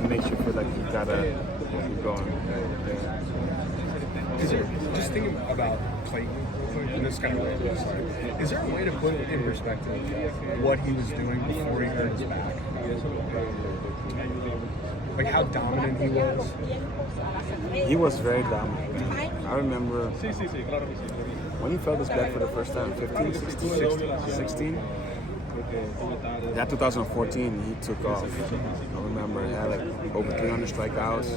that makes you feel like you gotta keep going. Is there, just thinking about Clayton in this kind of way, is there a way to put it in perspective what he was doing before he hurt his back? Like how dominant he was? He was very dominant. I remember when he felt his back for the first time, 15, 16. That 2014, he took off. I remember he had like over 300 strikeouts,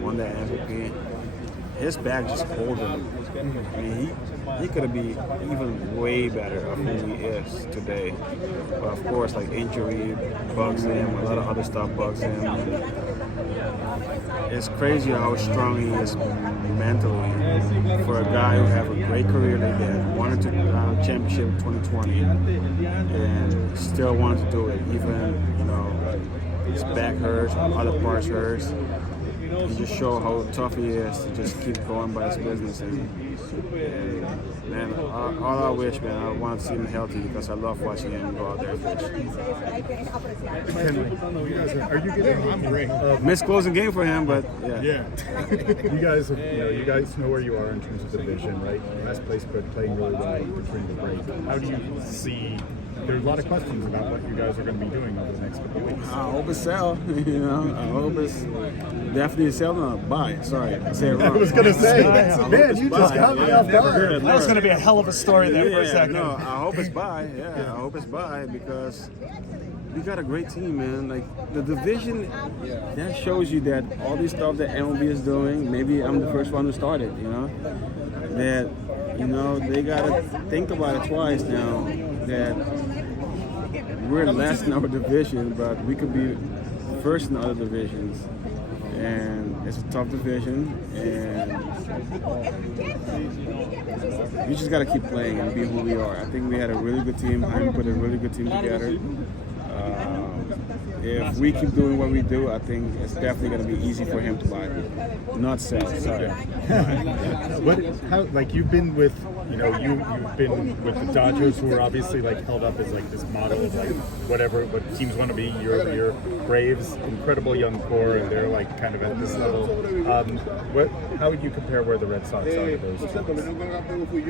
won that MVP. His back just pulled him. I mean, he could be even way better of who he is today. But of course, like injury bugs him, a lot of other stuff bugs him. It's crazy how strong he is mentally for a guy who had a great career like that, wanted to championship in 2020, and still wanted to do it, even his back hurts, other parts hurts. He just show how tough he is to just keep going by his business. And man, all I wish, man, I want to see him healthy because I love watching him go out there and pitch. Are you getting? I'm great. Missed closing game for him, but yeah. You guys know where you are in terms of division, right? Last place, but playing really well between the break. How do you see? There's a lot of questions about what you guys are going to be doing over the next couple of weeks. I hope it's sell. I hope it's definitely sell. No, buy. Sorry, I said it wrong. I was going to say, man, you just got me off guard. That was going to be a hell of a story there for a second. No, I hope it's buy. Yeah, I hope it's buy because we got a great team, man. Like the division, that shows you that all this stuff that MLB is doing. Maybe I'm the first one to start it. That they gotta think about it twice now. That we're last in our division, but we could be first in other divisions. And it's a tough division, and we just got to keep playing and be who we are. I think we had a really good team. Jaime put a really good team together. If we keep doing what we do, I think it's definitely going to be easy for him to buy, not sell. Sorry. You've been with, you've been with the Dodgers, who are obviously held up as this model of what teams want to be. Your Braves, incredible young core, and they're kind of at this level. How would you compare where the Red Sox are to those teams?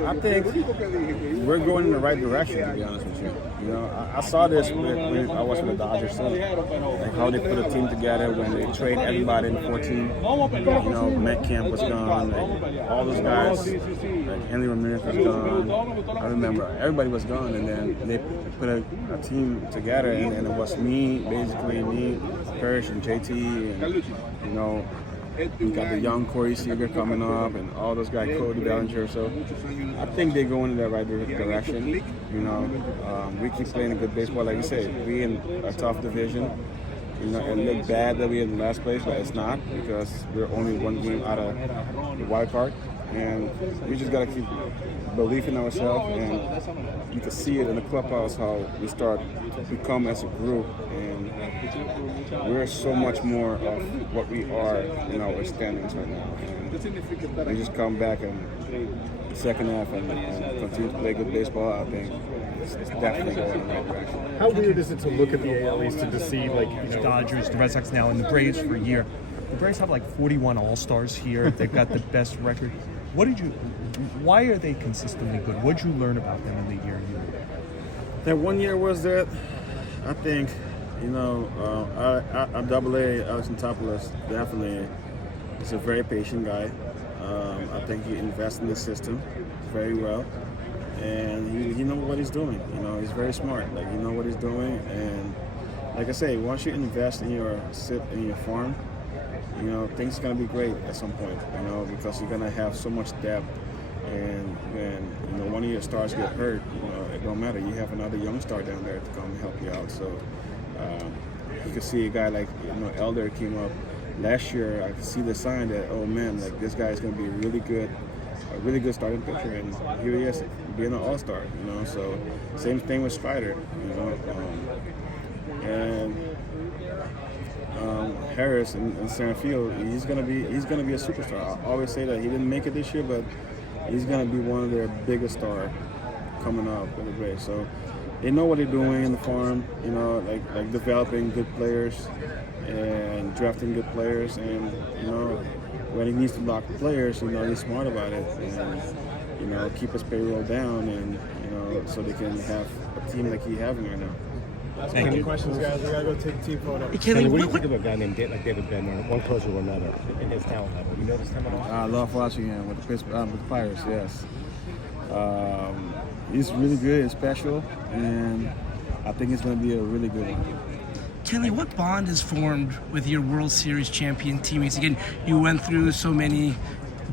I think we're going in the right direction, to be honest with you. I saw this when I was with the Dodgers too. How they put a team together when they trade everybody in 14. Metcalf was gone. All those guys, Kenley Ramirez was gone. I remember everybody was gone, and then they put a team together, and it was me, Parrish, and JT, and we got the young Corey Seager coming up, and all those guys, Cody Bellinger. So I think they're going in the right direction. We keep playing a good baseball, like you say. We in a tough division. It looked bad that we're in the last place, but it's not because we're only one game out of the wild card, and we just gotta keep believing in ourselves. And you can see it in the clubhouse how we start to become as a group, and we're so much more of what we are in our standings right now. And we just come back in the second half and continue to play good baseball. I think it's definitely going in the right direction. How weird is it to look at the AL East and to see the Dodgers, the Red Sox now, and the Braves for a year? The Braves have 41 All-Stars here. They've got the best record. Why are they consistently good? What did you learn about them in the year? That one year was that I think, our Double-A, Alex Antopoulos, definitely is a very patient guy. I think he invests in the system very well, and he knows what he's doing. He's very smart. He knows what he's doing, and like I say, once you invest in your farm, things are gonna be great at some point. Because you're gonna have so much depth, and when one of your stars get hurt, it don't matter. You have another young star down there to come help you out. So you can see a guy like Elder came up last year. I could see the sign that this guy is gonna be a really good starting pitcher, and here he is being an all-star. So same thing with Strider. And Harris in center field, he's gonna be a superstar. I always say that he didn't make it this year, but he's gonna be one of their biggest stars coming up with the Braves. So they know what they're doing in the farm. You know, like developing good players and drafting good players, and you know, when he needs to lock players, you know, he's smart about it, and you know, keep his payroll down, and you know, so they can have a team like he having right now. Thank you. Questions, guys. We gotta go take a team photo. Hey, Kenley, what do you think of a guy named like David Bednar, one closer or another, in his talent level? You notice him at all? I love watching him with with the Pirates. Yes, he's really good and special, and I think it's going to be a really good one. Kenley, what bond is formed with your World Series champion teammates? Again, you went through so many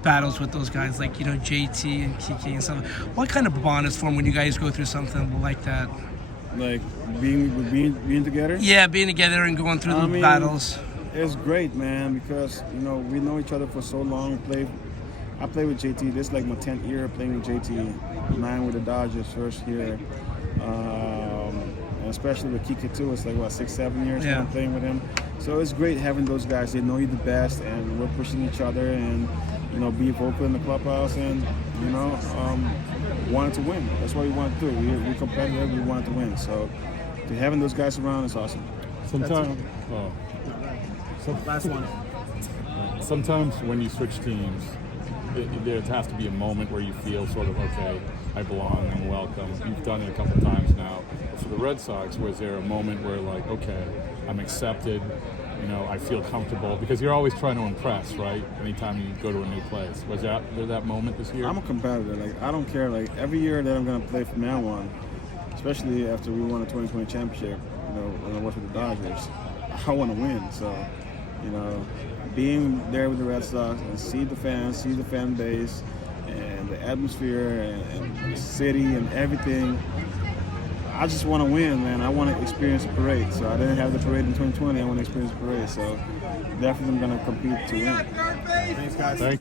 battles with those guys, like, you know, JT and Kike and stuff. What kind of bond is formed when you guys go through something like that? Like being together. Yeah, being together and going through the battles. It's great, man, because you know we know each other for so long. I played with JT. This is like my 10th year playing with JT. 9 with the Dodgers first year, and especially with Kike too. It's like what 6-7 years now playing with him. So it's great having those guys. They know you the best, and we're pushing each other, and you know, be vocal in the clubhouse, and you know, wanted to win. That's what we want to do. We're competitive. We wanted to win. So to having those guys around is awesome. Sometimes, Last one. sometimes when you switch teams, there has to be a moment where you feel sort of, okay, I belong, I'm welcome. You've done it a couple times now. But for the Red Sox, was there a moment where like, okay, I'm accepted, you know, I feel comfortable? Because you're always trying to impress, right? Anytime you go to a new place. Was there that moment this year? I'm a competitor. Like I don't care. Like every year that I'm gonna play from now on, especially after we won the 2020 championship, you know, when I was with the Dodgers, I want to win. So, you know, being there with the Red Sox and see the fans, see the fan base, and the atmosphere and the city and everything. I just want to win, man. I want to experience a parade. So I didn't have the parade in 2020. I want to experience the parade. So definitely I'm going to compete to win. Thanks, guys. Thank